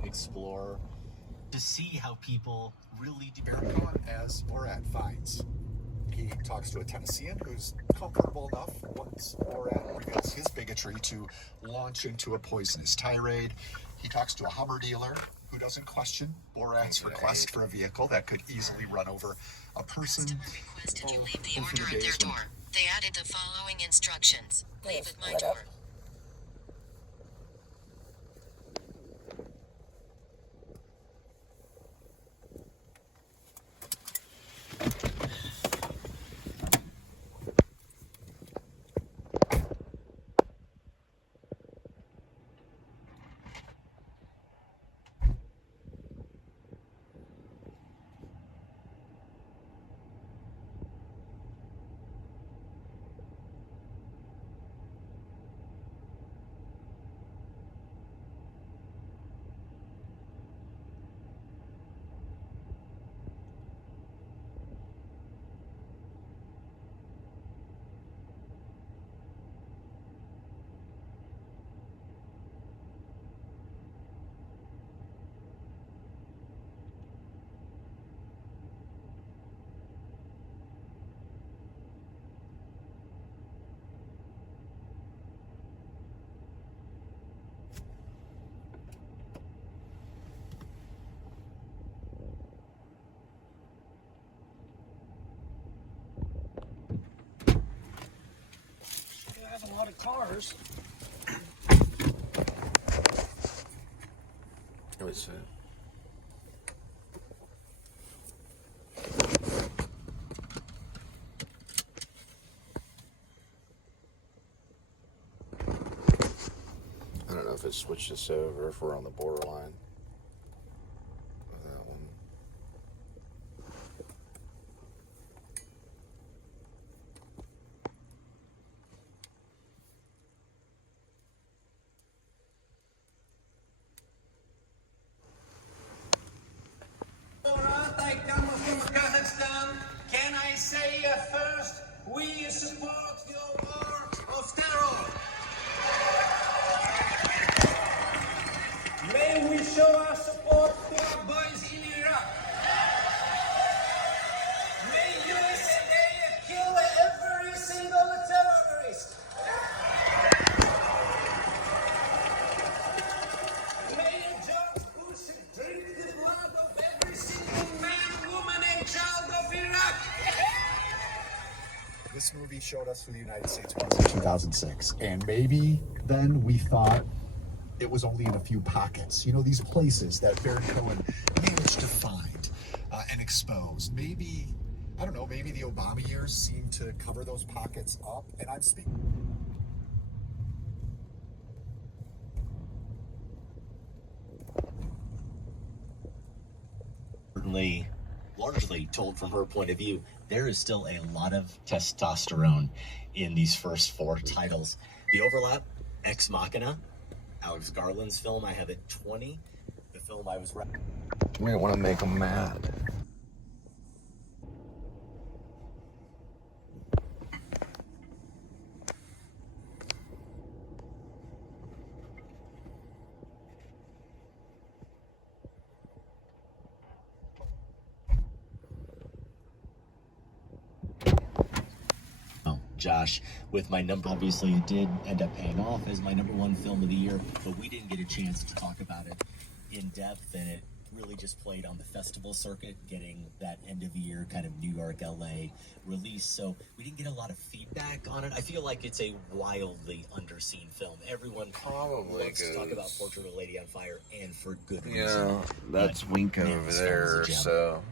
to explore, to see how people really do. Baron Cohen as Borat finds. He talks to a Tennessean who's comfortable enough once Borat reveals his bigotry to launch into a poisonous tirade. He talks to a Hummer dealer who doesn't question Borat's request for a vehicle that could easily run over a person. Customer requested you leave the order at their door. They added the following instructions. Leave at my door. A lot of cars. What is it? I don't know if it switched us over, if we're on the borderline with that one. I come from Kazakhstan. Can I say first, we support your war of terror. May we show our support to our boys in Iraq. May USA kill every single terrorist. May George Bush drink the blood of every single man, woman, and child of Iraq. This movie showed us who the United States was in 2006, and maybe then we thought it was only in a few pockets. You know, these places that Baron Cohen managed to find and expose. Maybe, I don't know, maybe the Obama years seemed to cover those pockets up, and I'm speaking. Certainly, largely told from her point of view, there is still a lot of testosterone in these first four titles. The overlap, Ex Machina, Alex Garland's film, I have it 20. The film I was... We don't want to make them mad. Josh, with my number, obviously it did end up paying off as my #1 film of the year, but we didn't get a chance to talk about it in depth, and it really just played on the festival circuit, getting that end of the year kind of New York, LA release, so we didn't get a lot of feedback on it. I feel like it's a wildly underseen film. Everyone Probably loves to talk about Portrait of a Lady on Fire, and for good reason. Yeah, that's Wink over there, so...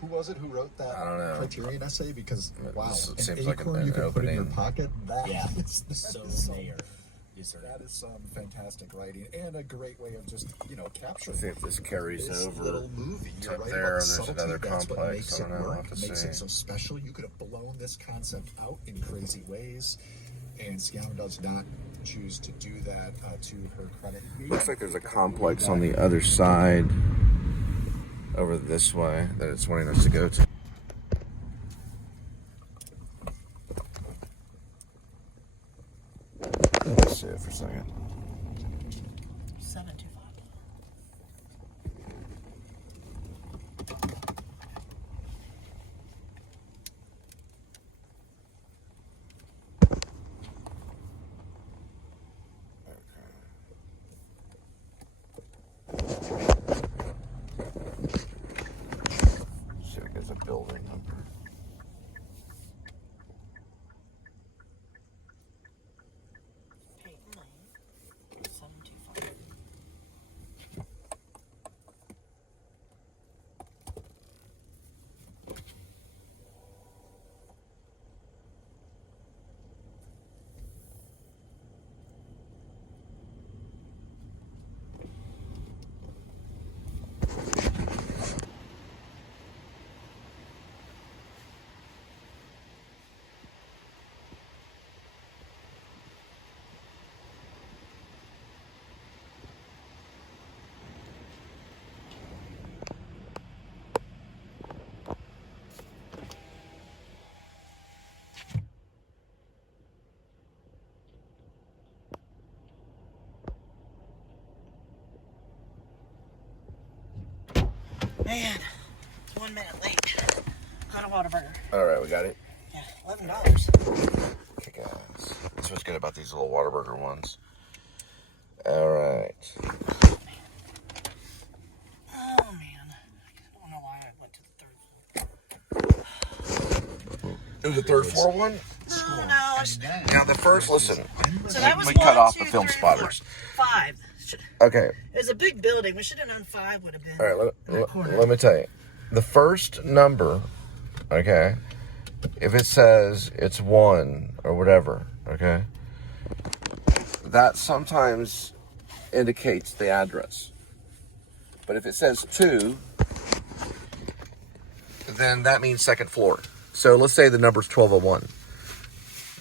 Who was it who wrote that I don't know. Criterion essay? Because, wow, It an seems like acorn an you can put in your opening. pocket, that Yeah, is so mayor. that is some fantastic writing and a great way of just, you know, capturing. See if this carries this over little movie. You're up right there. about the There's subtlety. another That's what complex. makes I don't it know. We'll work, have to makes see. it so special. You could have blown this concept out in crazy ways, and Sciamma does not choose to do that, to her credit. Looks like there's a complex on the other side over this way that it's wanting us to go to. Let's see it for a second. 725. Man, it's 1 minute late. Got a Whataburger. All right, we got it. Yeah, $11. Okay, guys. That's what's good about these little Whataburger ones. All right. Oh, man. I don't know why I went to the third floor. It was a third floor one? No. Now, the first, listen. So that was We cut 1, off 2, the film 3, spotters. 4, 5. Okay. It was a big building. We should have done 5 would have been. All right, in the corner. let me tell you. The first number, okay, if it says it's 1 or whatever, okay, that sometimes indicates the address. But if it says 2, then that means second floor. So let's say the number's 1201.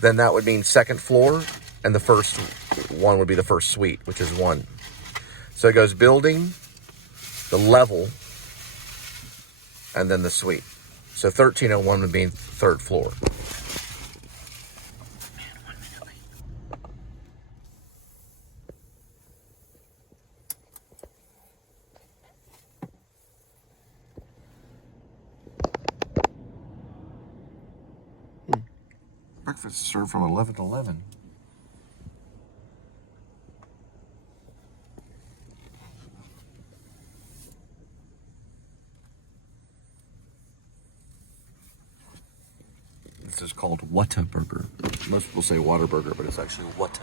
Then that would mean second floor, and the first one would be the first suite, which is 1. So it goes building, the level, and then the suite. So 1301 would mean third floor. Breakfast is served from 11 to 11. This is called Whataburger. Most people say Waterburger, but it's actually Whataburger.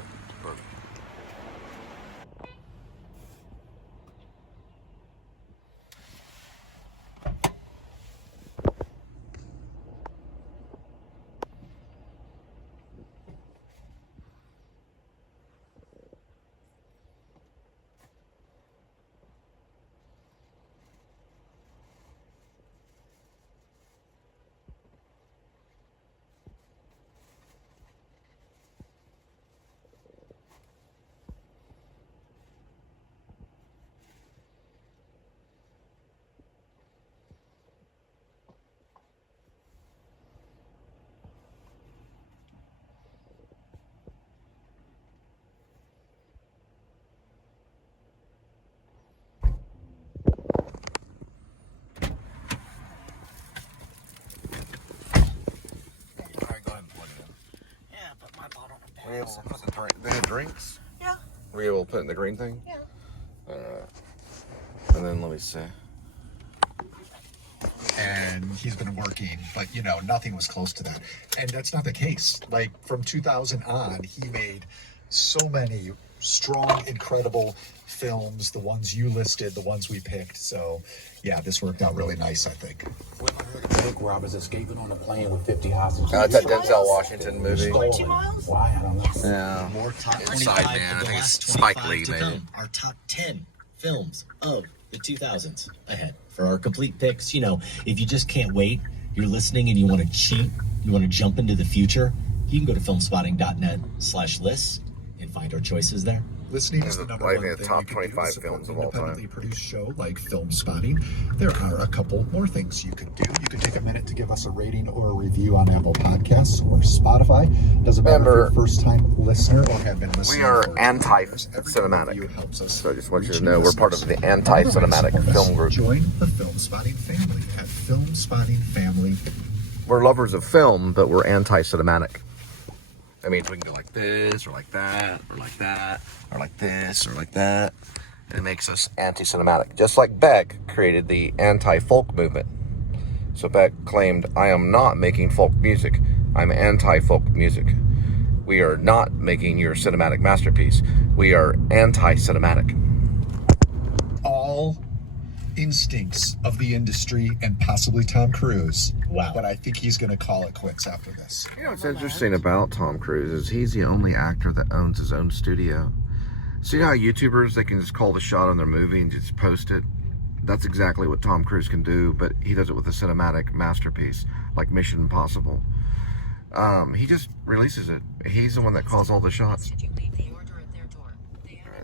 Were you able to put the drink? They had drinks? Yeah. Were you able to put it in the green thing? Yeah. And then let me see. And he's been working, but you know, nothing was close to that. And that's not the case. Like from 2000 on, he made so many strong, incredible films, the ones you listed, the ones we picked. So yeah, this worked out really nice, I think. Bank robbers escaping on a plane with 50 hostages. It's that Denzel Washington movie. 2 miles? Why? I don't know. Yeah. More top Inside 25 Man, of I the think last it's Spike 25 Lee to made come. it. Our top 10 films of the 2000s ahead. For our complete picks, you know, if you just can't wait, you're listening and you want to cheat, you want to jump into the future, you can go to filmspotting.net/lists and find our choices there. Listening is the number I one think thing the top you can 25 do to support films an of all time. independently produced show like Film Spotting. There are a couple more things you could do. You could take a minute to give us a rating or a review on Apple Podcasts or Spotify. Doesn't matter if you're a first-time listener or have been listening. We are for anti-cinematic. review helps us. So I just want you to reaching know we're part of listeners. the anti-cinematic Otherwise, film group. Join the Film Spotting family at Film Spotting Family. We're lovers of film, but we're anti-cinematic. That means we can go like this, or like that, or like that, or like this, or like that. And it makes us anti-cinematic. Just like Beck created the anti-folk movement. So Beck claimed, I am not making folk music. I'm anti-folk music. We are not making your cinematic masterpiece. We are anti-cinematic. All instincts of the industry and possibly Tom Cruise. Wow. But I think he's going to call it quits after this. You know what's interesting about Tom Cruise is he's the only actor that owns his own studio. So you know how YouTubers, they can just call the shot on their movie and just post it? That's exactly what Tom Cruise can do, but he does it with a cinematic masterpiece, like Mission Impossible. He just releases it. He's the one that calls all the shots. Alright,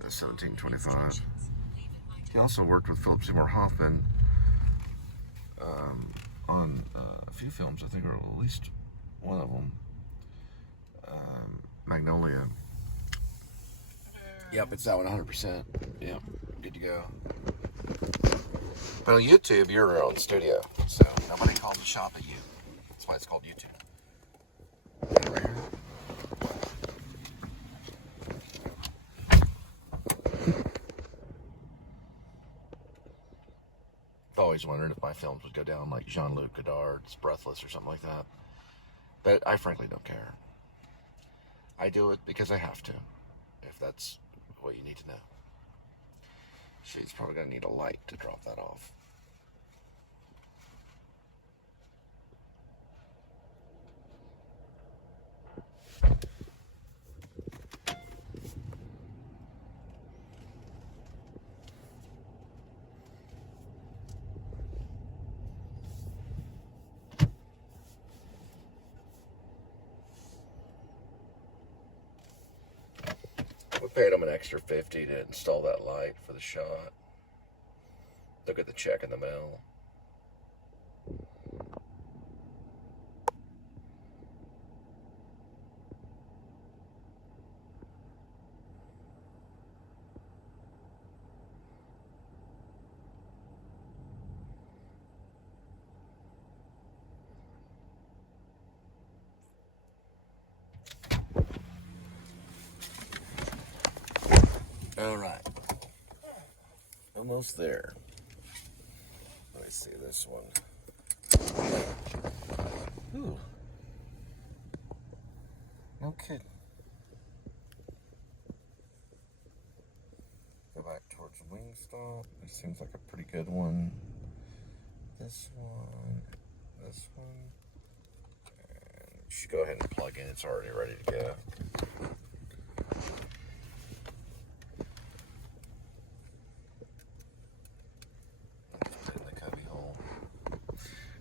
that's 1725. He also worked with Philip Seymour Hoffman on a few films, I think, or at least one of them. Magnolia. Yep, it's that one 100%. Yep, good to go. But on YouTube, you're your own studio, so nobody calls the shop at you. That's why it's called YouTube. Right here. I've always wondered if my films would go down like Jean-Luc Godard's Breathless or something like that. But I frankly don't care. I do it because I have to, if that's what you need to know. She's probably going to need a light to drop that off. We paid them an extra $50 to install that light for the shot. They'll get the check in the mail. All right, almost there. Let me see this one. Ooh, no kidding. Go back towards Wingstop. This seems like a pretty good one. This one, this one. And you should go ahead and plug in. It's already ready to go.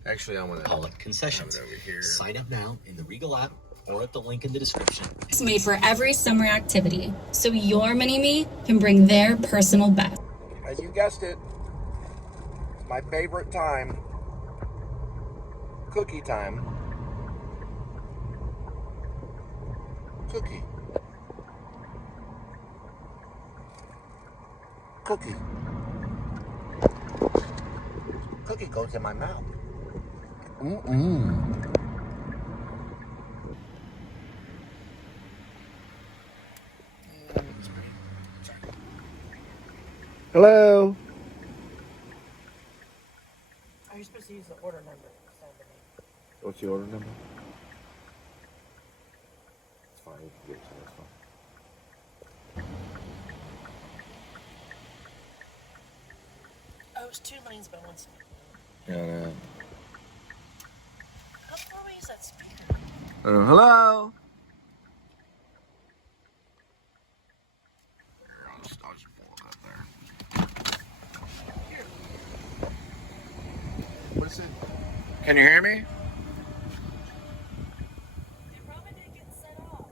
Actually, I'm gonna Call it concessions. have it over here. Sign up now in the Regal app or at the link in the description. It's made for every summer activity, so your mini-me can bring their personal best. As you guessed it, it's my favorite time. Cookie time. Cookie. Cookie. Cookie goes in my mouth. Hello. Are you supposed to use the order number? What's the order number? It's fine. You can give it to me. It's fine. Oh, it's 2 lanes by 1 second. Yeah, How far away is that speaker? hello. I'll just pull it up there. What is it? Can you hear me? It probably didn't get set off.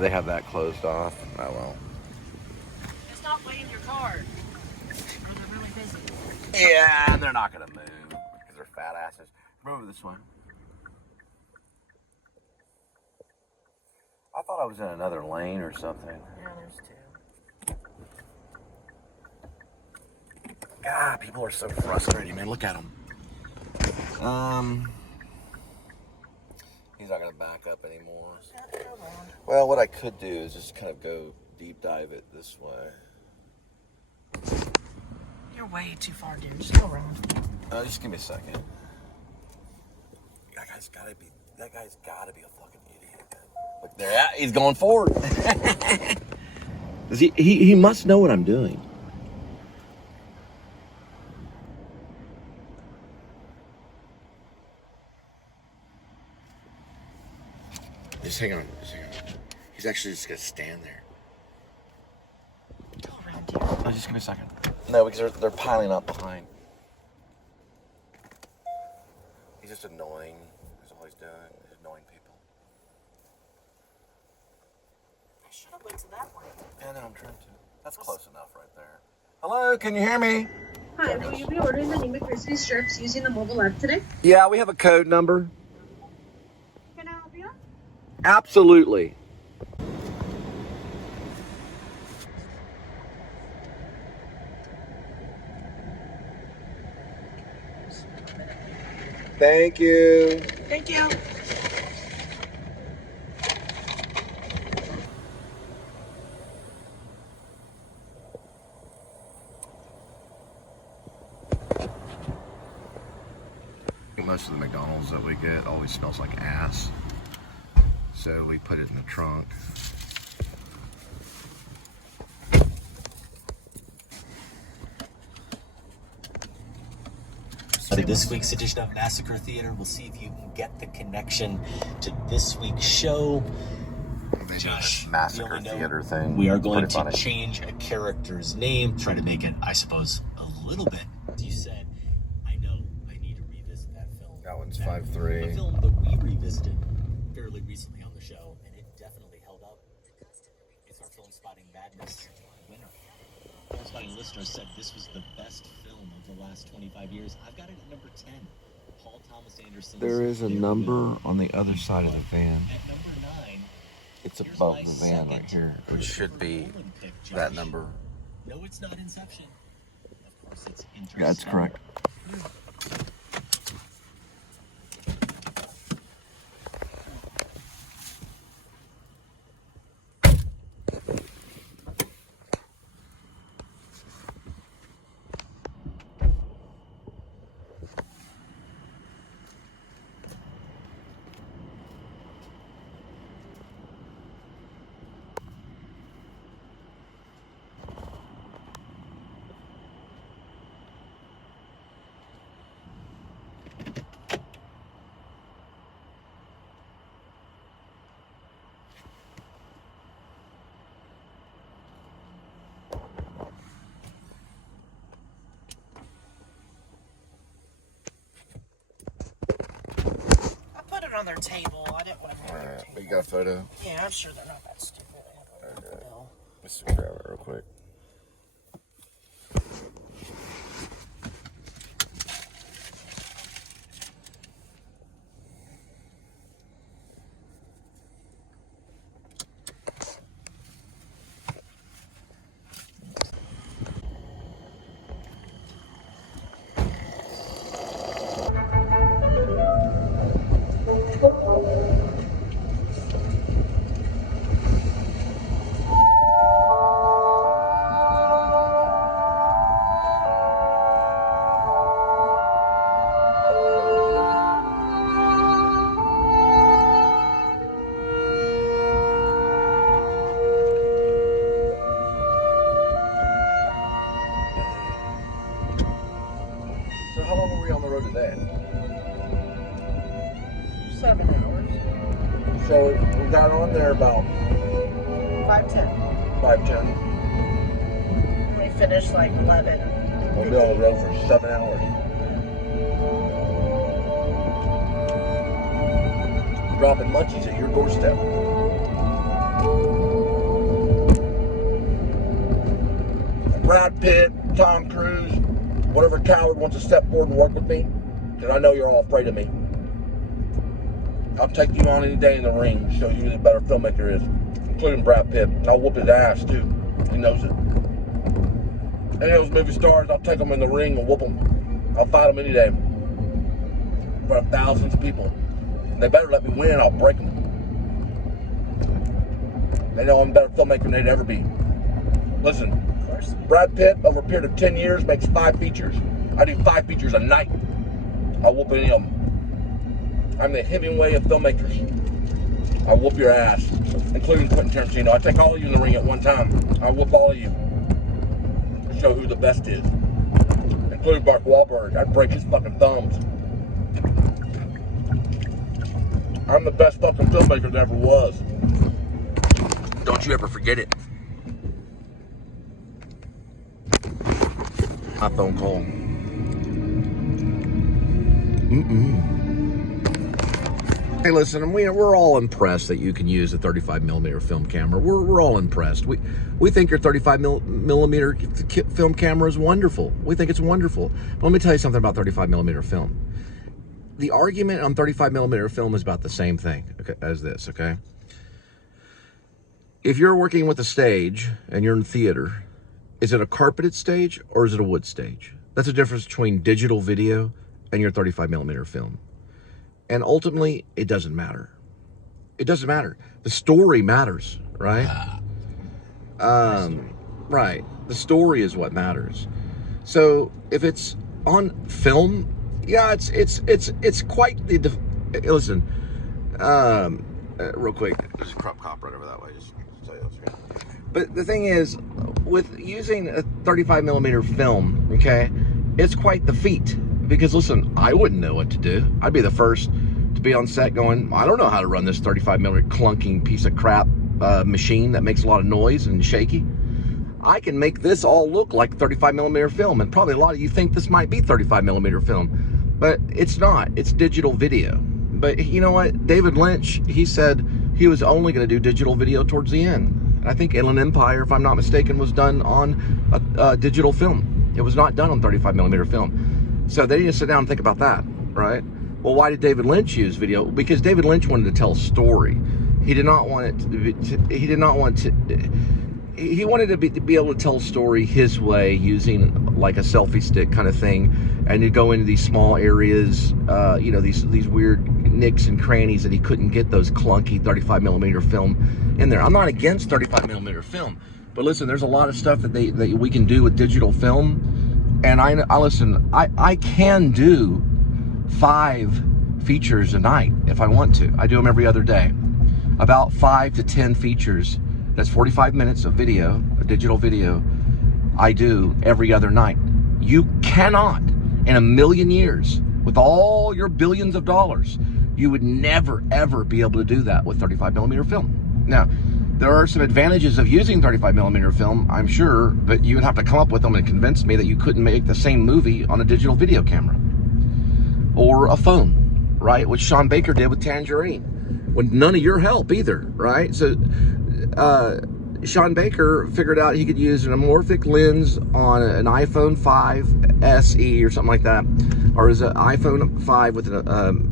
They have that closed off. Oh well. It's not playing your card. Or they're really busy. Yeah, and they're not gonna move because they're fat asses. Come over this way. I thought I was in another lane or something. Yeah, there's 2. God, people are so frustrating, man. Look at them. He's not gonna back up anymore. Yeah, go around. Well, what I could do is just kind of go deep dive it this way. You're way too far, dude. Just go around. Just give me a second. That guy's gotta be a fucking idiot. Look there, yeah, he's going forward. he must know what I'm doing. Just hang on. He's actually just gonna stand there. Go around, dude. Oh, just give me a second. No, because they're piling up behind. He's just annoying. That's all he's doing. He's annoying people. I should have went to that one. Yeah, no, I'm trying to. That's close enough right there. Hello, can you hear me? Hi, will you be ordering the new McCrispy strips using the mobile app today? Yeah, we have a code number. Can I help you? Absolutely. Thank you. Thank you. Most of the McDonald's that we get always smells like ass, so we put it in the trunk. So this week's edition of Massacre Theater, we'll see if you can get the connection to this week's show. Josh, Massacre Theater thing. We are going Pretty to funny. change a character's name, try to make it, I suppose, a little bit. You said, I know, I need to revisit that film. That one's A 5'3". film that we revisited fairly recently on the show, and it definitely held up. It's our Filmspotting Madness winner. Filmspotting listener said this was the best film of the last 25 years. I've got it at number 10. Paul Thomas Anderson's There is a There number Will on the other side of the van. At number 9, It's here's above my the van right second here, which should be Nolan pick, Josh. that number. No, it's not Inception. Of course, it's Interstellar. Yeah, that's correct. I put it on their table. I didn't want to move their We table. got a photo. Yeah, I'm sure they're not that stupid. They have a bill. Let's grab it real quick. So how long were we on the road today? 7 hours. So we got on there about 5:10. 5:10. We finished like 11. We'll be on the road for 7 hours. Dropping munchies at your doorstep. Brad Pitt, Tom Cruise, whatever coward wants to step forward and work with me, because I know you're all afraid of me. I'll take you on any day in the ring and show you who the better filmmaker is, including Brad Pitt. I'll whoop his ass too. He knows it. Any of those movie stars, I'll take them in the ring and whoop them. I'll fight them any day. In front of thousands of people. They better let me win, I'll break them. They know I'm a better filmmaker than they'd ever be. Listen, Brad Pitt, over a period of 10 years, makes 5 features. I do 5 features a night. I'll whoop any of them. I'm the Hemingway of filmmakers. I'll whoop your ass, including Quentin Tarantino. I take all of you in the ring at one time. I'll whoop all of you. Show who the best is. Including Mark Wahlberg. I'd break his fucking thumbs. I'm the best fucking filmmaker there ever was. Don't you ever forget it. iPhone call. Hey, listen, we're all impressed that you can use a 35mm film camera. We're all impressed. We think your 35mm film camera is wonderful. We think it's wonderful. But let me tell you something about 35mm film. The argument on 35mm film is about the same thing as this, okay? If you're working with a stage and you're in theater, is it a carpeted stage or is it a wood stage? That's the difference between digital video and your 35 millimeter film. And ultimately, it doesn't matter. It doesn't matter. The story matters, right? Right. The story is what matters. So if it's on film, yeah, it's quite the. Listen, real quick, there's a crop cop right over that way. Just to tell you that. But the thing is, with using a 35 millimeter film, okay, it's quite the feat. Because listen, I wouldn't know what to do. I'd be the first to be on set going, I don't know how to run this 35 millimeter clunking piece of crap machine that makes a lot of noise and shaky. I can make this all look like 35 millimeter film, and probably a lot of you think this might be 35 millimeter film, but it's not. It's digital video. But you know what? David Lynch, he said he was only going to do digital video towards the end. I think Inland Empire, if I'm not mistaken, was done on a digital film. It was not done on 35 millimeter film. So they need to sit down and think about that, right? Well, why did David Lynch use video? Because David Lynch wanted to tell a story. He did not want it he wanted to be able to tell a story his way, using like a selfie stick kind of thing, and to go into these small areas, you know, these weird nicks and crannies that he couldn't get those clunky 35 millimeter film in there. I'm not against 35 millimeter film, but listen, there's a lot of stuff that we can do with digital film, and I listen, I can do 5 features a night if I want to. I do them every other day, about 5 to 10 features. That's 45 minutes of video, of digital video, I do every other night. You cannot, in a million years, with all your billions of dollars, you would never, ever be able to do that with 35 millimeter film. Now, there are some advantages of using 35 millimeter film, I'm sure, but you would have to come up with them and convince me that you couldn't make the same movie on a digital video camera or a phone, right? Which Sean Baker did with Tangerine, with none of your help either, right? So, Sean Baker figured out he could use an amorphic lens on an iPhone 5 SE or something like that, or as an iPhone 5 with an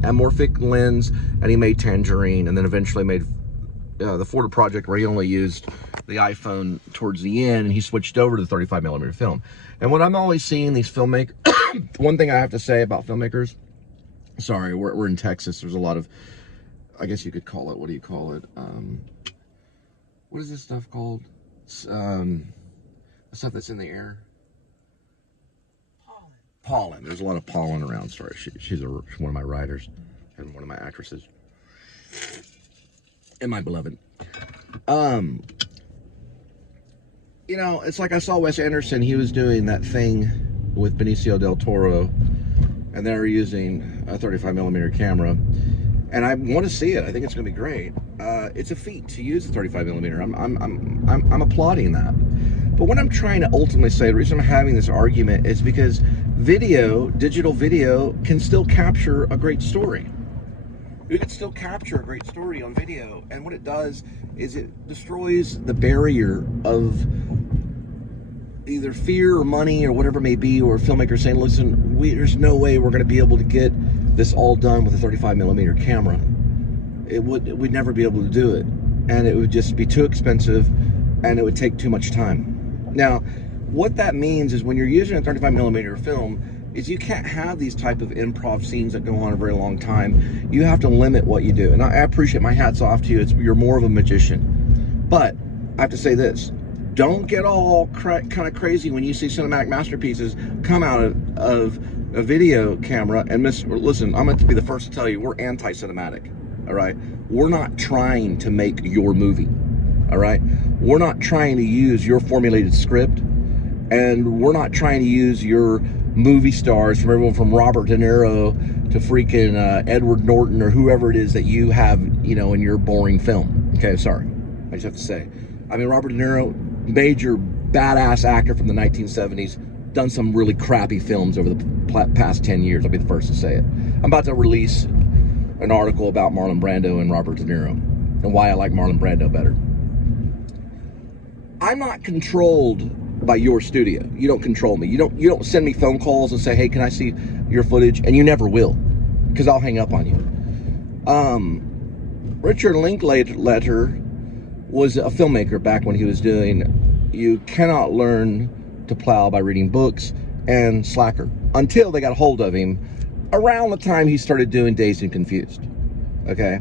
amorphic lens, and he made Tangerine, and then eventually made the Florida Project, where he only used the iPhone towards the end, and he switched over to the 35 millimeter film. And what I'm always seeing these filmmakers, one thing I have to say about filmmakers, sorry, we're in Texas, there's a lot of, I guess you could call it, what do you call it? What is this stuff called? The stuff that's in the air? Pollen. There's a lot of pollen around. Sorry, she's one of my writers and one of my actresses. And my beloved. You know, it's like I saw Wes Anderson. He was doing that thing with Benicio del Toro, and they were using a 35 millimeter camera. And I want to see it. I think it's going to be great. It's a feat to use a 35 millimeter. I'm applauding that. But what I'm trying to ultimately say, the reason I'm having this argument is because video, digital video, can still capture a great story. You can still capture a great story on video, and what it does is it destroys the barrier of either fear or money or whatever it may be, or a filmmaker saying, listen, there's no way we're going to be able to get this all done with a 35 millimeter camera. We'd never be able to do it, and it would just be too expensive, and it would take too much time. Now, what that means is when you're using a 35 millimeter film, is you can't have these type of improv scenes that go on a very long time. You have to limit what you do, and I appreciate, my hat's off to you. You're more of a magician. But I have to say this: don't get all kind of crazy when you see cinematic masterpieces come out of a video camera and listen, I'm going to be the first to tell you, we're anti-cinematic, all right? We're not trying to make your movie, all right? We're not trying to use your formulated script, and we're not trying to use your movie stars, from everyone from Robert De Niro to freaking Edward Norton or whoever it is that you have, you know, in your boring film. Okay, sorry. I just have to say. I mean, Robert De Niro, major badass actor from the 1970s, done some really crappy films over the past 10 years. I'll be the first to say it. I'm about to release an article about Marlon Brando and Robert De Niro and why I like Marlon Brando better. I'm not controlled by your studio. You don't control me. You don't send me phone calls and say, hey, can I see your footage? And you never will, because I'll hang up on you. Richard Linklater was a filmmaker back when he was doing You Cannot Learn to Plow by Reading Books and Slacker, until they got a hold of him around the time he started doing Dazed and Confused. Okay,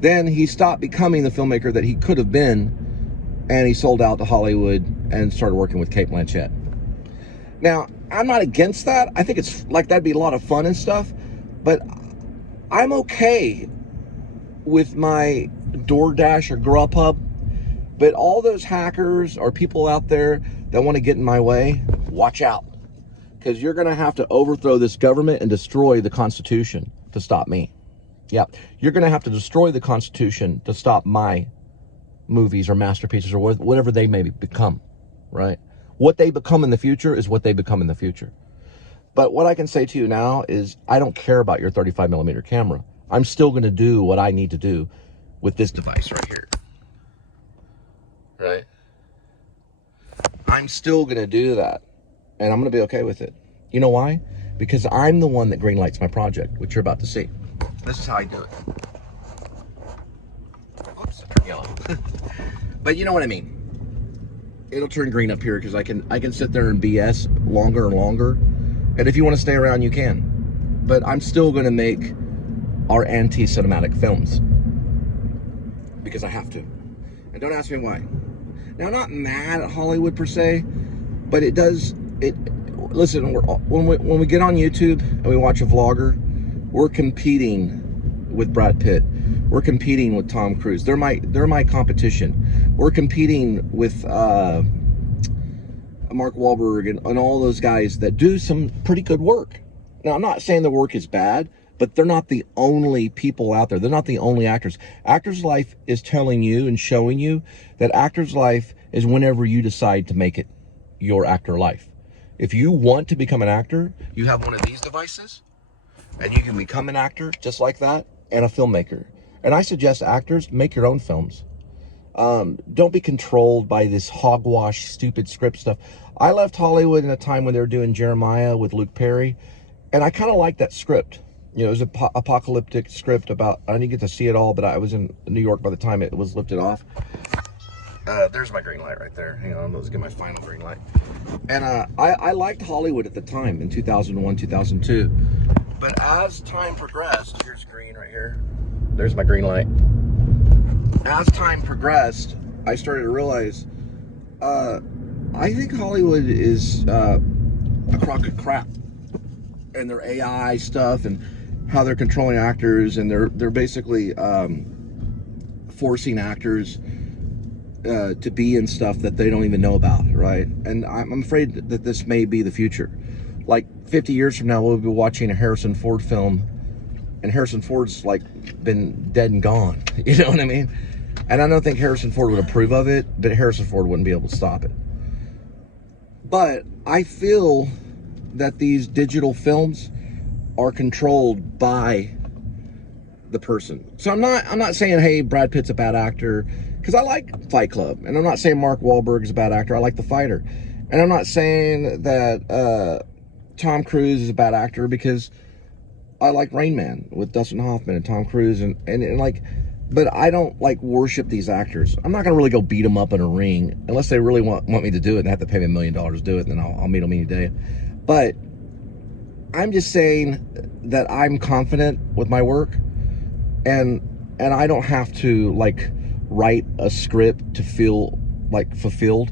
then he stopped becoming the filmmaker that he could have been, and he sold out to Hollywood and started working with Kate Blanchett. Now, I'm not against that. I think it's like that'd be a lot of fun and stuff, but I'm okay with my DoorDash or Grubhub. But all those hackers or people out there that want to get in my way, watch out, because you're going to have to overthrow this government and destroy the Constitution to stop me. Yeah, you're going to have to destroy the Constitution to stop my movies or masterpieces or whatever they may become, right? What they become in the future is what they become in the future. But what I can say to you now is I don't care about your 35mm camera. I'm still going to do what I need to do with this device right here. Right? I'm still going to do that. And I'm going to be okay with it. You know why? Because I'm the one that greenlights my project, which you're about to see. This is how I do it. Oops, I turned yellow. But you know what I mean. It'll turn green up here because I can sit there and BS longer and longer. And if you want to stay around, you can. But I'm still going to make our anti-cinematic films. Because I have to. And don't ask me why. Now, I'm not mad at Hollywood per se, but it does, listen, when we get on YouTube and we watch a vlogger, we're competing with Brad Pitt. We're competing with Tom Cruise. They're my competition. We're competing with Mark Wahlberg and all those guys that do some pretty good work. Now, I'm not saying the work is bad, but they're not the only people out there. They're not the only actors. Actor's Life is telling you and showing you that Actor's Life is whenever you decide to make it your actor life. If you want to become an actor, you have one of these devices, and you can become an actor just like that, and a filmmaker. And I suggest actors, make your own films. Don't be controlled by this hogwash, stupid script stuff. I left Hollywood in a time when they were doing Jeremiah with Luke Perry, and I kind of liked that script. You know, it was an apocalyptic script about, I didn't get to see it all, but I was in New York by the time it was lifted off. There's my green light right there. Hang on, let's get my final green light. And I liked Hollywood at the time in 2001, 2002. But as time progressed, here's green right here. There's my green light. As time progressed, I started to realize, I think Hollywood is a crock of crap. And their AI stuff and how they're controlling actors, and they're basically forcing actors to be in stuff that they don't even know about, right? And I'm afraid that this may be the future. Like 50 years from now, we'll be watching a Harrison Ford film, and Harrison Ford's like been dead and gone. You know what I mean? And I don't think Harrison Ford would approve of it, but Harrison Ford wouldn't be able to stop it. But I feel that these digital films are controlled by the person. So I'm not saying, hey, Brad Pitt's a bad actor, because I like Fight Club, and I'm not saying Mark Wahlberg is a bad actor. I like The Fighter, and I'm not saying that Tom Cruise is a bad actor, because I like Rain Man with Dustin Hoffman and Tom Cruise, and like, but I don't like worship these actors. I'm not gonna really go beat them up in a ring unless they really want me to do it and have to pay me $1 million to do it, and then I'll meet them any day. But I'm just saying that I'm confident with my work, and I don't have to like write a script to feel like fulfilled.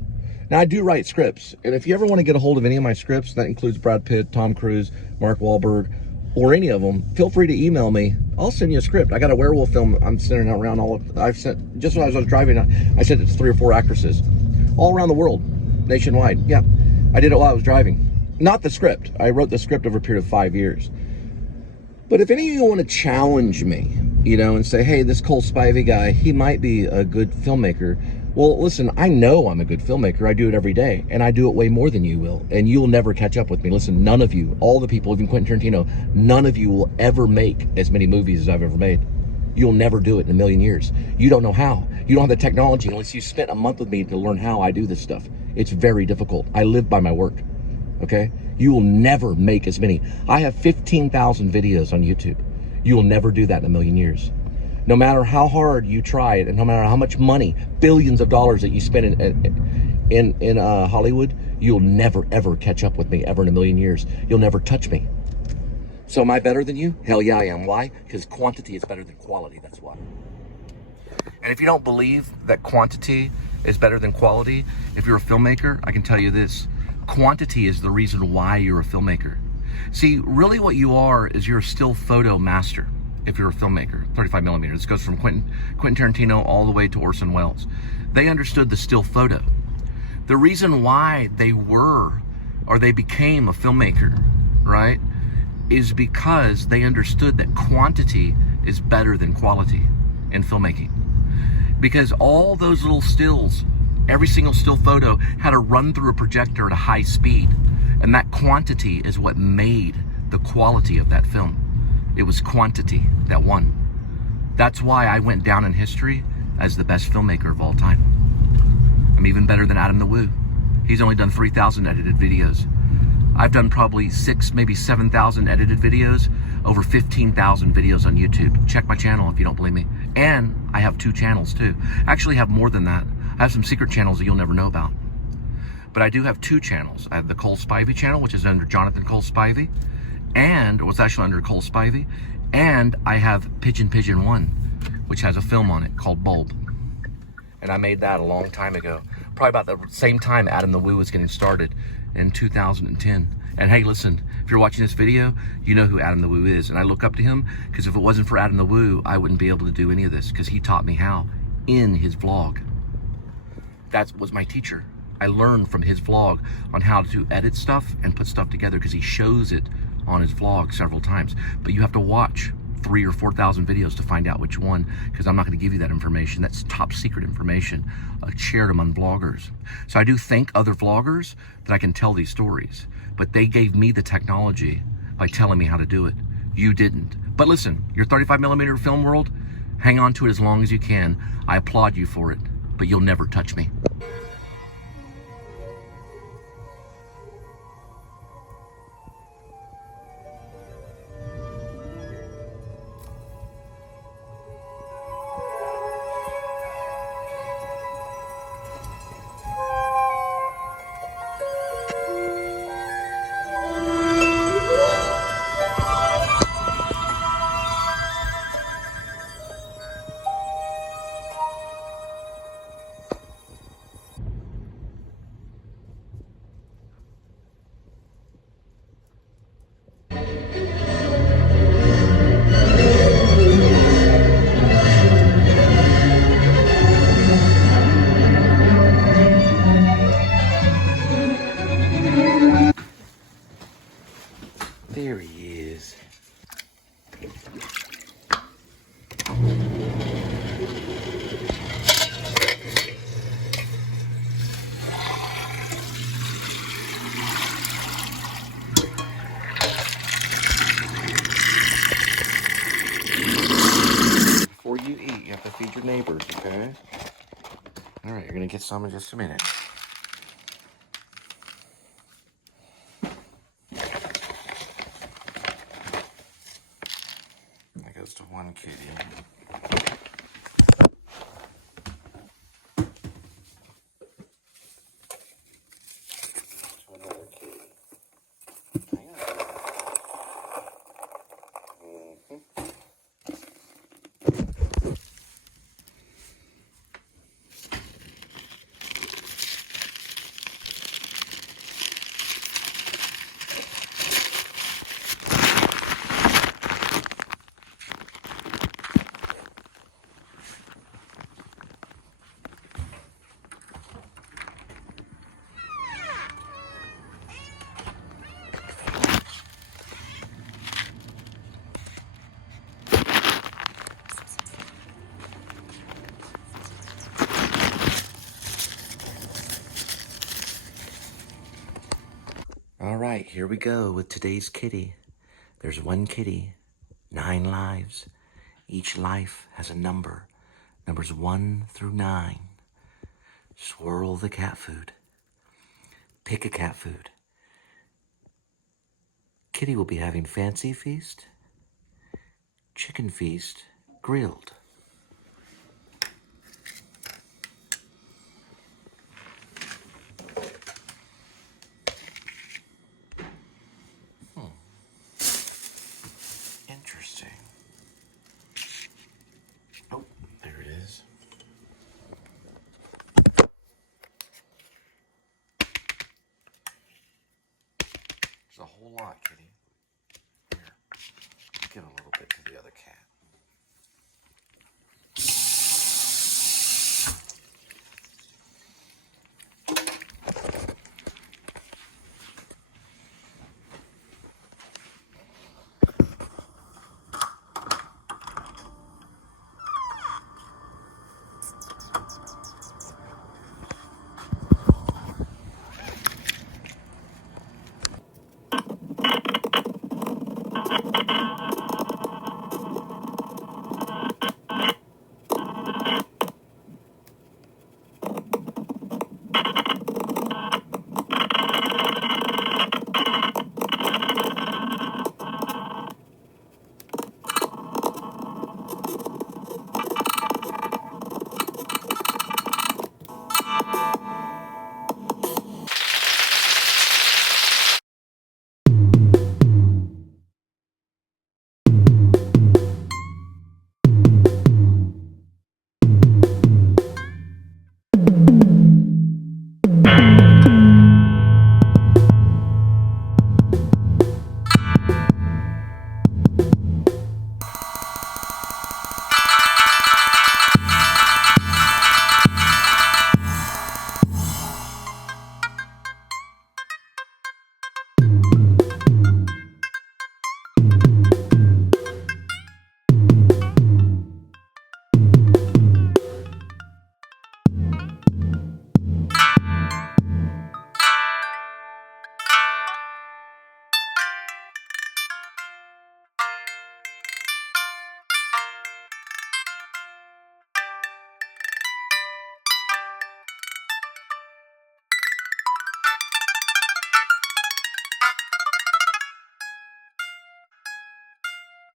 Now, I do write scripts, and if you ever want to get a hold of any of my scripts, that includes Brad Pitt, Tom Cruise, Mark Wahlberg, or any of them, feel free to email me. I'll send you a script. I got a werewolf film I'm sending around I've sent, just when I was driving, I sent it to 3 or 4 actresses all around the world, nationwide. Yeah, I did it while I was driving. Not the script. I wrote the script over a period of 5 years. But if any of you want to challenge me, you know, and say, hey, this Cole Spivey guy, he might be a good filmmaker. Well, listen, I know I'm a good filmmaker. I do it every day, and I do it way more than you will, and you'll never catch up with me. Listen, none of you, all the people, even Quentin Tarantino, none of you will ever make as many movies as I've ever made. You'll never do it in a million years. You don't know how. You don't have the technology unless you spent a month with me to learn how I do this stuff. It's very difficult. I live by my work, okay? You will never make as many. I have 15,000 videos on YouTube. You will never do that in a million years. No matter how hard you try it, and no matter how much money, billions of dollars that you spend in Hollywood, you'll never, ever catch up with me ever in a million years. You'll never touch me. So am I better than you? Hell yeah, I am. Why? Because quantity is better than quality, that's why. And if you don't believe that quantity is better than quality, if you're a filmmaker, I can tell you this. Quantity is the reason why you're a filmmaker. See, really what you are is you're a still photo master if you're a filmmaker, 35 millimeter. This goes from Quentin Tarantino all the way to Orson Welles. They understood the still photo. The reason why they were, or they became a filmmaker, right, is because they understood that quantity is better than quality in filmmaking. Because all those little stills, every single still photo had to run through a projector at a high speed. And that quantity is what made the quality of that film. It was quantity that won. That's why I went down in history as the best filmmaker of all time. I'm even better than Adam the Woo. He's only done 3,000 edited videos. I've done probably 6,000, maybe 7,000 edited videos, over 15,000 videos on YouTube. Check my channel if you don't believe me. And I have 2 channels too. I actually have more than that. I have some secret channels that you'll never know about. But I do have 2 channels. I have the Cole Spivey channel, which is under Jonathan Cole Spivey, and it was actually under Cole Spivey. And I have Pigeon 1, which has a film on it called Bulb. And I made that a long time ago. Probably about the same time Adam the Woo was getting started in 2010. And hey, listen, if you're watching this video, you know who Adam the Woo is. And I look up to him because if it wasn't for Adam the Woo, I wouldn't be able to do any of this because he taught me how in his vlog. That was my teacher. I learned from his vlog on how to edit stuff and put stuff together because he shows it on his vlog several times. But you have to watch 3,000 or 4,000 videos to find out which one, because I'm not going to give you that information. That's top secret information shared among vloggers. So I do thank other vloggers that I can tell these stories, but they gave me the technology by telling me how to do it. You didn't. But listen, your 35 millimeter film world, hang on to it as long as you can. I applaud you for it, but you'll never touch me. There he is. Before you eat, you have to feed your neighbors, okay? All right, you're gonna get some in just a minute. That goes to one kitty. To another kitty. Hang on. All right, here we go with today's kitty. There's one kitty, 9 lives. Each life has a number, numbers 1 through 9. Swirl the cat food. Pick a cat food. Kitty will be having fancy feast, chicken feast, grilled. whole lot, kitty. Here, give a little bit to the other cat.